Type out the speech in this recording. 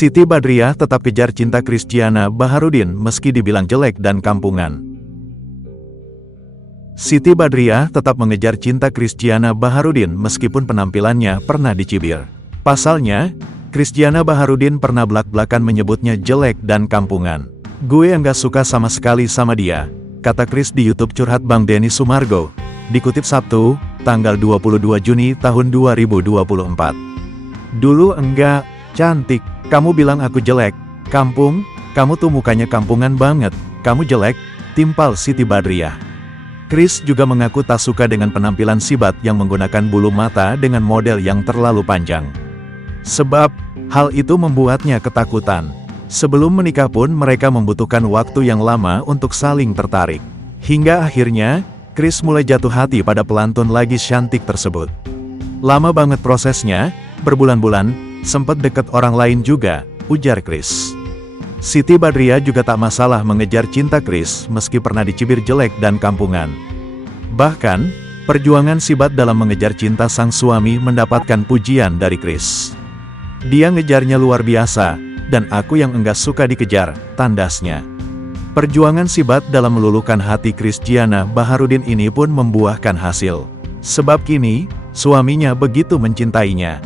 Siti Badriah tetap kejar cinta Christiana Baharudin meski dibilang jelek dan kampungan. Siti Badriah tetap mengejar cinta Christiana Baharudin meskipun penampilannya pernah dicibir. Pasalnya, Christiana Baharudin pernah belak-belakan menyebutnya jelek dan kampungan. "Gue enggak suka sama sekali sama dia," kata Chris di YouTube curhat Bang Denny Sumargo, dikutip Sabtu, tanggal 22 Juni tahun 2024. "Dulu enggak cantik, kamu bilang aku jelek, kampung, kamu tuh mukanya kampungan banget, kamu jelek," timpal Siti Badriah. Chris juga mengaku tak suka dengan penampilan Sibat yang menggunakan bulu mata dengan model yang terlalu panjang. Sebab, hal itu membuatnya ketakutan. Sebelum menikah pun mereka membutuhkan waktu yang lama untuk saling tertarik. Hingga akhirnya, Chris mulai jatuh hati pada pelantun lagi cantik tersebut. "Lama banget prosesnya, berbulan-bulan, sempat deket orang lain juga," ujar Chris. Siti Badriah juga tak masalah mengejar cinta Chris meski pernah dicibir jelek dan kampungan. Bahkan, perjuangan Sibat dalam mengejar cinta sang suami mendapatkan pujian dari Chris. "Dia ngejarnya luar biasa, dan aku yang enggak suka dikejar," tandasnya. Perjuangan Sibat dalam meluluhkan hati Christiana Baharudin ini pun membuahkan hasil. Sebab kini, suaminya begitu mencintainya.